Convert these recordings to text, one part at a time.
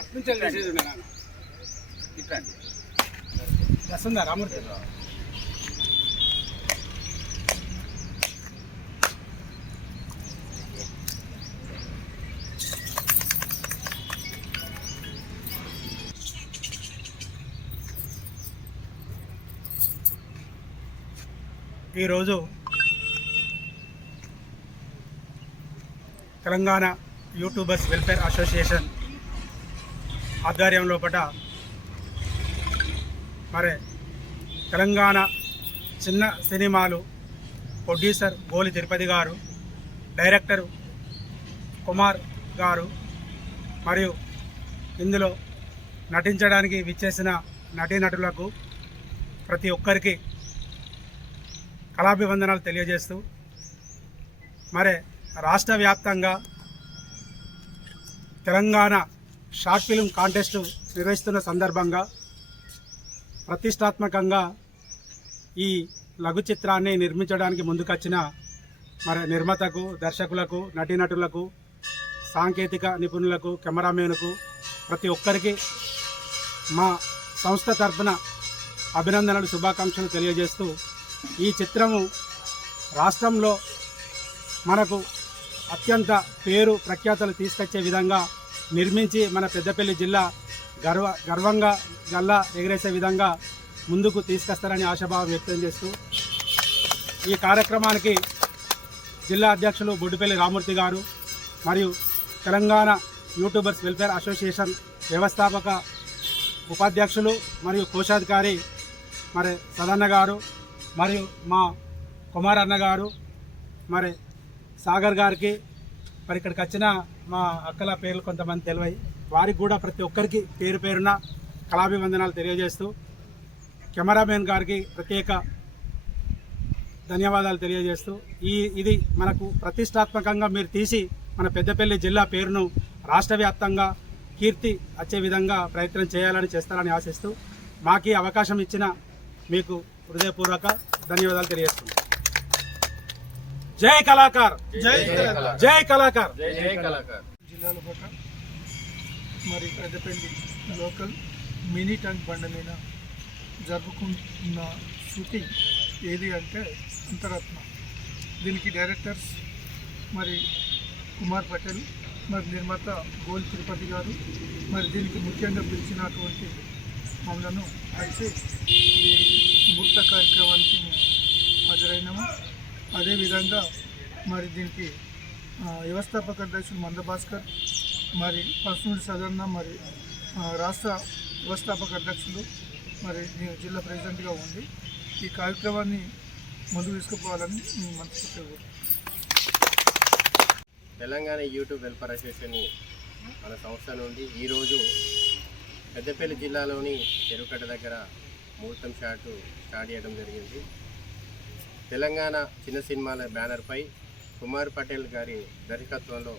అట్నుంచి వేసేది ఉండే నాన్న. ఇట్లా. వస్తుందా రామూర్తి ఈరోజు తెలంగాణ యూట్యూబర్స్ వెల్ఫేర్ అసోసియేషన్ ఆధ్వర్యంలో పట మరి తెలంగాణ చిన్న సినిమాలు ప్రొడ్యూసర్ గోలి తిరుపతి గారు డైరెక్టర్ కుమార్ గారు మరియు ఇందులో నటించడానికి విచ్చేసిన నటీనటులకు ప్రతి ఒక్కరికి కళాభివందనాలు తెలియజేస్తూ మరి రాష్ట్ర వ్యాప్తంగా తెలంగాణ షార్ట్ ఫిల్మ్ కాంటెస్ట్ నిర్వహిస్తున్న సందర్భంగా ప్రతిష్టాత్మకంగా ఈ లఘు చిత్రాన్ని నిర్మించడానికి ముందుకొచ్చిన మరి నిర్మాతకు దర్శకులకు నటీనటులకు సాంకేతిక నిపుణులకు కెమెరామెన్కు ప్రతి ఒక్కరికి మా సంస్థ తరఫున అభినందనలు శుభాకాంక్షలు తెలియజేస్తూ ఈ చిత్రము రాష్ట్రంలో మనకు అత్యంత పేరు ప్రఖ్యాతలు తీసుకొచ్చే విధంగా నిర్మించి మన పెద్దపల్లి జిల్లా గర్వ గర్వంగా గల్లా ఎగిరేసే విధంగా ముందుకు తీసుకొస్తారని ఆశాభావం వ్యక్తం చేస్తూ ఈ కార్యక్రమానికి జిల్లా అధ్యక్షులు బొడ్డుపల్లి రామూర్తి గారు మరియు తెలంగాణ యూట్యూబర్స్ వెల్ఫేర్ అసోసియేషన్ వ్యవస్థాపక ఉపాధ్యక్షులు మరియు కోశాధికారి మరి సదన్న గారు మరియు మా కుమార్ అన్న గారు మరి సాగర్ గారికి మరి ఇక్కడికి వచ్చిన మా అక్కల పేర్లు కొంతమంది తెలివాయి వారికి కూడా ప్రతి ఒక్కరికి పేరు పేరున కళాభివందనాలు తెలియజేస్తూ కెమెరామెన్ గారికి ప్రత్యేక ధన్యవాదాలు తెలియజేస్తూ ఈ ఇది మనకు ప్రతిష్టాత్మకంగా మీరు తీసి మన పెద్దపల్లి జిల్లా పేరును రాష్ట్ర వ్యాప్తంగా కీర్తి వచ్చే విధంగా ప్రయత్నం చేయాలని చేస్తారని ఆశిస్తూ మాకు ఈ అవకాశం ఇచ్చిన మీకు హృదయపూర్వక ధన్యవాదాలు తెలియజేస్తున్నాను జై కళాకార్. జై జై కళాకార్. జై జై కళాకార్. జిల్లాలో పాట మరి పెద్దపల్లి లోకల్ మినీ ట్యాంక్ బండ మీద జరుపుకుంటున్న షూటింగ్ ఏది అంటే అంతరత్న. దీనికి డైరెక్టర్స్ మరి కుమార్ పటేల్ మరి నిర్మాత గోల్ తిరుపతి గారు మరి దీనికి ముఖ్యంగా పిలిచినటువంటి మమ్మలను కలిసి ఈ ముహూర్త కార్యక్రమానికి మేము హాజరైనాము. అదేవిధంగా మరి దీనికి వ్యవస్థాపక అధ్యక్షులు మందభాస్కర్ మరి పర్సనల్ సదన్న మరి రాష్ట్ర వ్యవస్థాపక అధ్యక్షులు మరి నేను జిల్లా ప్రెసిడెంట్గా ఉండి ఈ కార్యక్రమాన్ని ముందుకు తీసుకుపోవాలని మనసు తెలంగాణ యూట్యూబ్ వెల్ఫేర్ అసోసియేషన్ మన సంస్థ నుండి ఈరోజు పెద్దపల్లి జిల్లాలోని చెరుకట్ట దగ్గర ముహూర్తం షాట్ స్టార్ట్ చేయడం జరిగింది. తెలంగాణ చిన్న సినిమాల బ్యానర్పై కుమార్ పటేల్ గారి దర్శకత్వంలో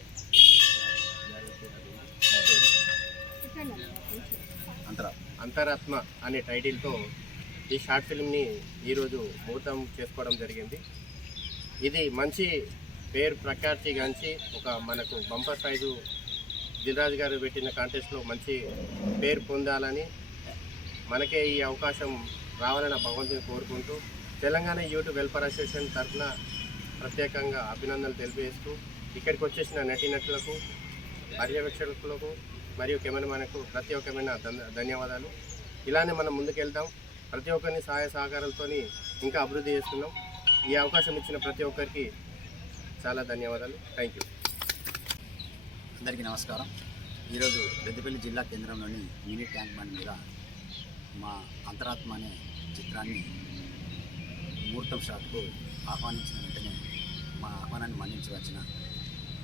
అంతరాత్మ అనే టైటిల్తో ఈ షార్ట్ ఫిల్మ్ని ఈరోజు ముహూర్తం చేసుకోవడం జరిగింది. ఇది మంచి పేరు ప్రఖ్యాతి గాంచి ఒక మనకు బంపర్ ప్రైజు దిల్రాజు గారు పెట్టిన కాంటెస్ట్లో మంచి పేరు పొందాలని మనకే ఈ అవకాశం రావాలని భగవంతుని కోరుకుంటూ తెలంగాణ యూట్యూబ్ వెల్ఫేర్ అసోసియేషన్ తరఫున ప్రత్యేకంగా అభినందనలు తెలిపేస్తూ ఇక్కడికి వచ్చేసిన నటీనటులకు పర్యవేక్షకులకు మరియు కెమెరామెన్కు ప్రతి ఒక్కమైన ధన్యవాదాలు. ఇలానే మనం ముందుకెళ్దాం. ప్రతి ఒక్కరిని సహాయ సహకారాలతో ఇంకా అభివృద్ధి చేస్తున్నాం. ఈ అవకాశం ఇచ్చిన ప్రతి ఒక్కరికి చాలా ధన్యవాదాలు. థ్యాంక్ యూ అందరికీ నమస్కారం. ఈరోజు పెద్దపల్లి జిల్లా కేంద్రంలోని మినీ ట్యాంక్ బండ్ మీద మా అంతరాత్మ అనే చిత్రాన్ని ముహూర్తం షాట్కు ఆహ్వానించిన వెంటనే మా ఆహ్వానాన్ని మన్నించి వచ్చిన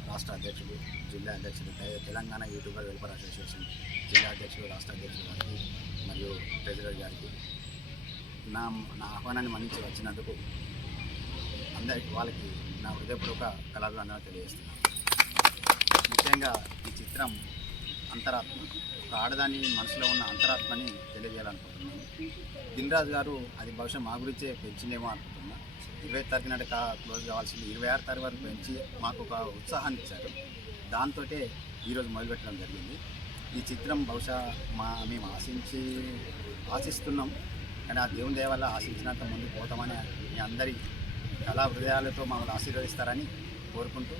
రాష్ట్ర అధ్యక్షుడు జిల్లా అధ్యక్షుడు తెలంగాణ యూట్యూబర్ వెల్ఫేర్ అసోసియేషన్ జిల్లా అధ్యక్షుడు రాష్ట్ర అధ్యక్షుడు గారికి మరియు ట్రెజరర్ గారికి నా నా ఆహ్వానాన్ని మన్నించి వచ్చినందుకు అందరికి వాళ్ళకి నా హృదయపూర్వక కళాభివందన తెలియజేస్తున్నాను. ముఖ్యంగా ఈ చిత్రం అంతరాత్మ. ఒక ఆడదాని మనసులో ఉన్న అంతరాత్మని తెలియజేయాలనుకుంటున్నాను. దినరాజు గారు అది బహుశా మా గురించే పెంచిందేమో అనుకుంటున్నా. ఇరవై తారీఖు నాటి క్లోజ్ కావాల్సింది ఇరవై ఆరు తారీఖు వరకు పెంచి మాకు ఒక ఉత్సాహాన్ని ఇచ్చారు. దాంతో ఈరోజు మొదలుపెట్టడం జరిగింది. ఈ చిత్రం బహుశా మా మేము ఆశించి ఆశిస్తున్నాం. కానీ ఆ దేవుని దయ వల్ల ఆశించినంత ముందు పోతామని మీ అందరి కళా హృదయాలతో మమ్మల్ని ఆశీర్వదిస్తారని కోరుకుంటూ